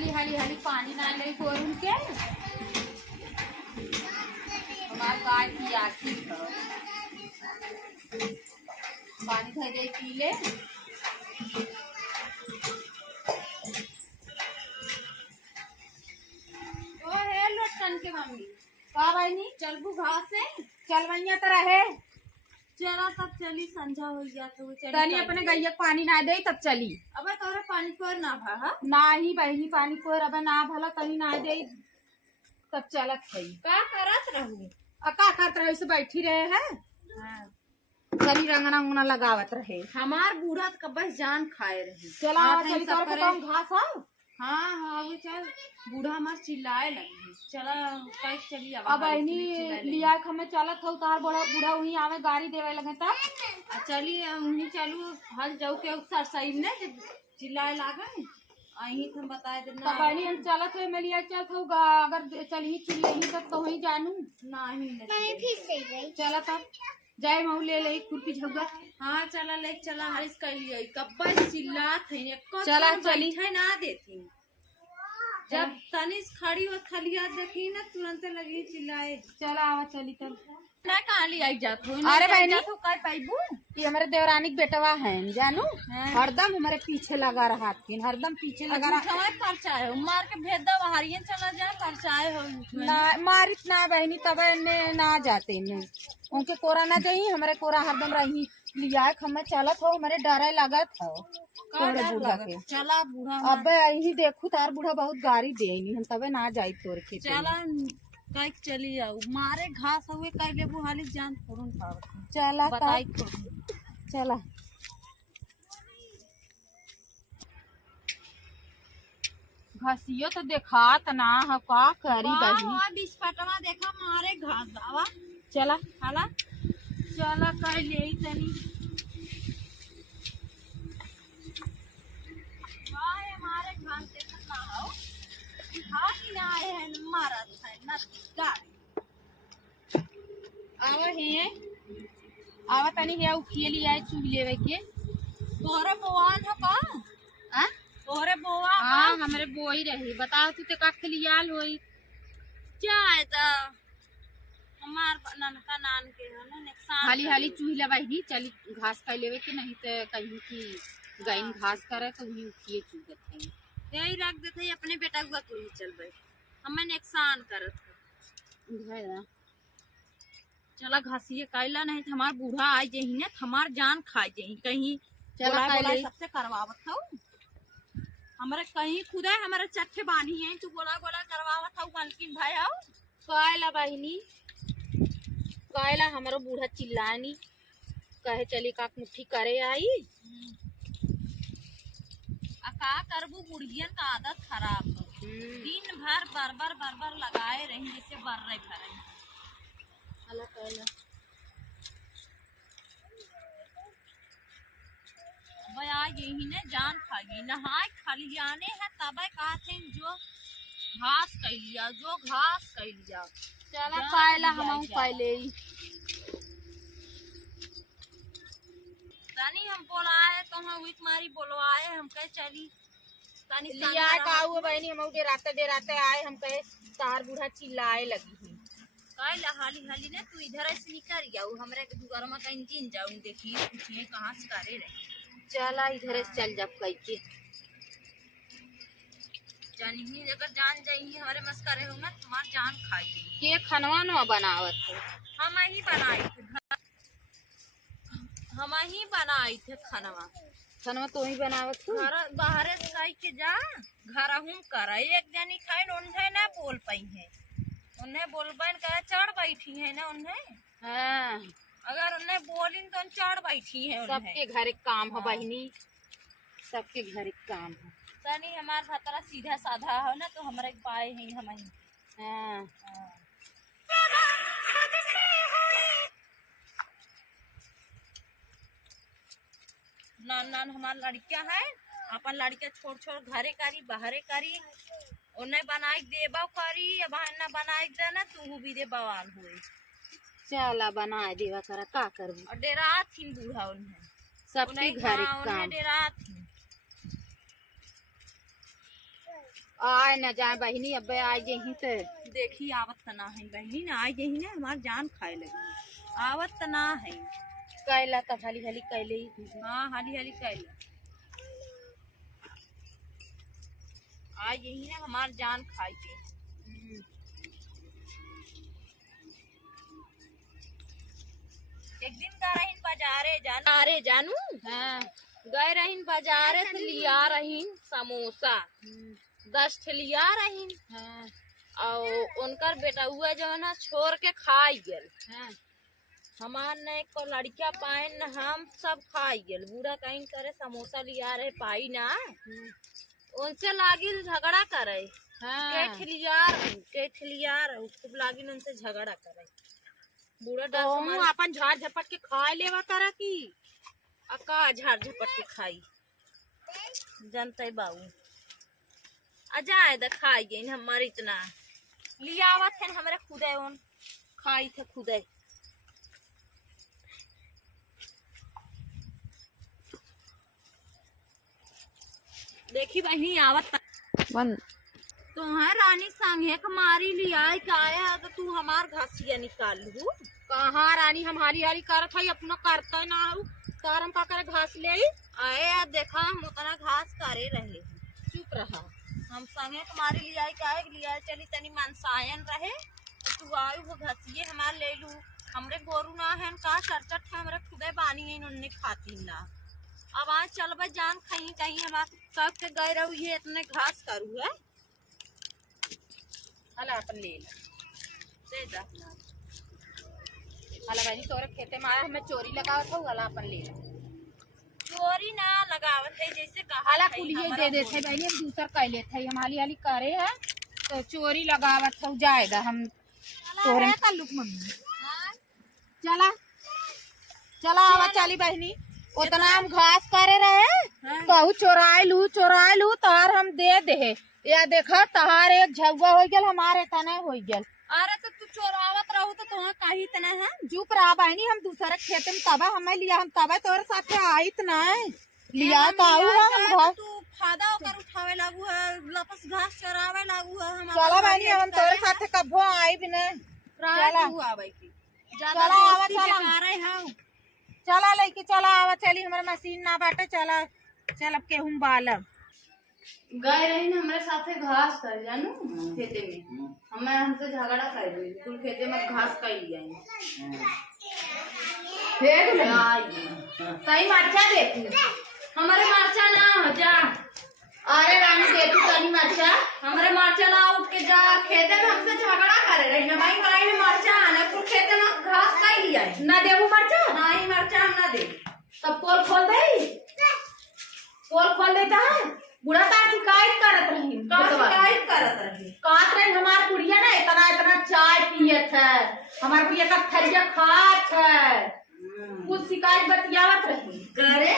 चली हाली हाली पानी ना ले को उनके हमार गाय की आखी पानी खा दे पी ले। ओ है लटकन के मम्मी का भाई नी चलबू घास से चल भैया तो रहे चला तब चली संझा हो गया तो चली अपने गैया पानी ना दे तब चली। अब तोरा पानी को ना भा ना ही बहनी पानी को अब ना भला तनी ना दे तब चलत है का करत रहू का करत रहे से बैठी रहे है। हां चली रंगना उंगना लगावत रहे हमार बूढ़ा का बस जान खाए रही चला चली तोर को तुम घास है। हाँ हाँ वो चल बूढ़ा हमार चिल्लाए लगी चला कई चली अब बहनी लिया हमें चलत हो तार बड़ा बूढ़ा वही आवे गाड़ी देवे लगे तब चली वही चलू हल जाऊ के सही ने चिल्लाए लागे अही तुम बताए देना बहनी हम चलत हो मैं लिया चलत हो अगर चली चिल्लाई तब तो वही जानू नहीं फिर से गई चला तब जाए महू ले ले खुरपी झगड़ा। हाँ चला ले चला हरिस कर लिया कब्बा चिल्लात है चला चली है ना देती जब तनिस खड़ी हो थलिया देखी ना तुरंत लगी चिल्लाए चला आवा चली तब ना कहाँ ले आई जात हो। अरे बहनी तो कर पाइबू ये हमारे देवरानी के बेटवा है जानू हरदम हमारे पीछे लगा रहा हरदम पीछे लगा रहा परचाए हो मार के भेद दो हरियन चला जाए परचाए हो ना मारित ना बहनी तब ना जाते ने उनके कोरा ना जाई हमारे कोरा हरदम रही लिया हमें चलत हो हमारे डरे लगत हो तोरे बूढ़ा के चला बूढ़ा अब यही देखू तार बूढ़ा बहुत गाड़ी देनी हम तबे ना जाई तोर के चला कई चली जाऊ मारे घास हुए कई लेबू हाली जान फोरन पावत चला बताई चला घसियो तो देखात ना ह का करी बहनी बीच पटवा देखा मारे घास दावा चला हाला चला कर ले तनी वाह हमारे घास देखा ना हो हां की ना आए हैं मारा है ना गाड़ी आवा है आवा तनी है उखिए लिया चुग लेवे के तोरे बोआन हो का हां तोरे बोआ हां हमरे बोई रही बताओ तू ते का खलियाल होई क्या है ता हमार ननका नान के है ना नुकसान हाली हाली चूहिला बहनी चली घास खा लेवे के नहीं तो कहीं की गाइन घास करे तो वही उठिए चूगत है यही रख देते अपने बेटा को तू ही चलबे हमें नुकसान करत है चला घासिए कैला नहीं तो हमार बूढ़ा आ जही ने हमार जान खा जही कहीं चला बोला सबसे करवावत हो हमारे कहीं खुदा हमारे चट्टे बानी है तू बोला बोला करवावत हो मालकिन भाई आओ कैला बहनी कैला हमारो बूढ़ा चिल्लानी कहे चली काक मुट्ठी करे आई का करबू बुढ़ियन का आदत खराब हो दिन भर बार लगाए रही जैसे बर रहे भरे हला कहला भाई आज यही ने जान खागी नहाए खाली आने है तब कहते जो घास कर लिया जो घास कर लिया चला पायला हम पहले ही तानी हम बोलाए तो हम वीक मारी बोलवाए हम कहे चली तानी लिया काऊ बहनी हम डे राते आए हम कहे तार बूढ़ा चिल्लाए लगी है काई हाली हाली ने तू इधर से निकल जाऊ हमरे के घर में कहीं जिन जाऊ देखी पूछिए कहां से करे रहे चला इधर से चल जब कह के जानी ही अगर जान जाई हमारे मस्करे हो ना तुम्हार जान खाई के खनवा न बनावत हो हम ही बनाई थे हम ही बनाई थे खनवा तो ही बनावत हो घर बाहर से खाई के जा घर हम कर एक जनी खाई उन्हें ना बोल पाई है उन्हें बोलबन का चढ़ बैठी है ना उन्हें हां अगर उन्हें बोलिन तो चढ़ बैठी है सबके घर एक काम है बहनी सबके घर एक काम है तनी हमार भतरा सीधा साधा है ना तो हमारे पाए हैं हम ही हां नान हमार लड़कियां है अपन लड़कियां छोड़ छोड़ घरे करी बाहरे करी उन्हें बनाई देबा करी या बहाना बनाई देना तू भी दे बवाल हुई चला बना देवा करा का करबू और डेरा थी बूढ़ा उन्हें सबके घर काम डेरा थी आए न जाए बहनी, अब आज यही से देखी आवत तना है बहनी ना, आज यही ना हमार जान खाए लगी। आवत तना है कैला तब हली हली कैले ही। हाँ हाली हाली कैला, आज यही ना हमार जान खाई के। एक दिन का रहीन बाजारे जानू हाँ गए रहीन बाजारे से लिया रहीन समोसा 10 ठे लिया रहीन। हाँ और उनकर बेटा हुआ जो है ना छोड़ के खाई गेल। हाँ हमार न एक लड़किया पाए न हम सब खाई गेल। बुरा कहीं करे समोसा लिया रहे पाई ना, उनसे लागिल झगड़ा करे। हाँ के ठिलिया खूब लागिल उनसे झगड़ा करे। बूढ़ा तो अपन झाड़ झपट के खाए लेवा करा की अका झाड़ झपट के खाई जनते बाबू अजाए द खाई गई हमारे इतना लिया आवत है हमारे खुदे उन खाई थे खुदे। देखी बहनी आवत बंद तो है रानी संगे हमारी लिया आया तो तू हमार घासिया निकाल लू। कहाँ रानी हम हाली हाली करत है अपना करता ना हो तार हम का करे घास ले आए यार देखा हम उतना घास करे रहे। चुप रहा हम संगे तुम्हारे लिया चली तनी मनसायन रहे तू आयु वो घसिए हमार ले लू। हमरे गोरू ना है का चरचट है हमरे खुदे बानी है उन्ने खाती ना। अब आज चल जान कहीं कहीं हमार सब के गए रहू ये इतने घास करू है। हला अपन ले ला दे दा हला भाई तोरे खेते में आया हमें चोरी लगावत हो हला अपन ले ला। चोरी ना लगावत है जैसे कहा हला कुलिये दे देते भाई हम दूसर कह लेते है हम हाली हाली करे है तो चोरी लगावत हो जाएगा हम तोरे का लुक मम्मी चला चला आवा चली बहनी उतना हम घास करे रहे कहू चोराए लू तार हम दे दे या देखा तहार एक झगुआ हो गया हमारे तना हो गया। अरे तो तू चोरावत रहू तो तुहा कही तना है चुप रहा बहनी हम दूसरे खेत में तबा हमें लिया हम तबा तोरे साथे आई तना लिया ताऊ हम घर तू फायदा होकर उठावे लागू है लपस घास चरावे लागू है। हम चला बहनी हम तोरे साथे कभो आई भी नहीं चला आवे की ज्यादा चला आवा दोस्ती चला के रहे हां चला लेके चला आवा चली हमारे मशीन ना बाटे चला चल अब के हम बालब गए रही हमारे साथे घास कर जानू खेते में हमें हमसे झगड़ा कर दी कुल खेते में घास कर लिया सही मरचा देखी हमारे मरचा ना हो जा। अरे रानी देखी तनी मरचा हमारे मरचा ना उठ के जा खेते में हमसे झगड़ा करे रही ना भाई भाई ने मरचा आने कुल खेते में घास कर लिया ना देवू मरचा नहीं मरचा हम ना दे। तब पोल खोल देता है बुढ़ा तार शिकायत करत रही काट रही हमार बुढ़िया ना इतना इतना चाय पियत है हमार बुढ़िया का थरिया खात है कुछ शिकायत बतियावत रही करे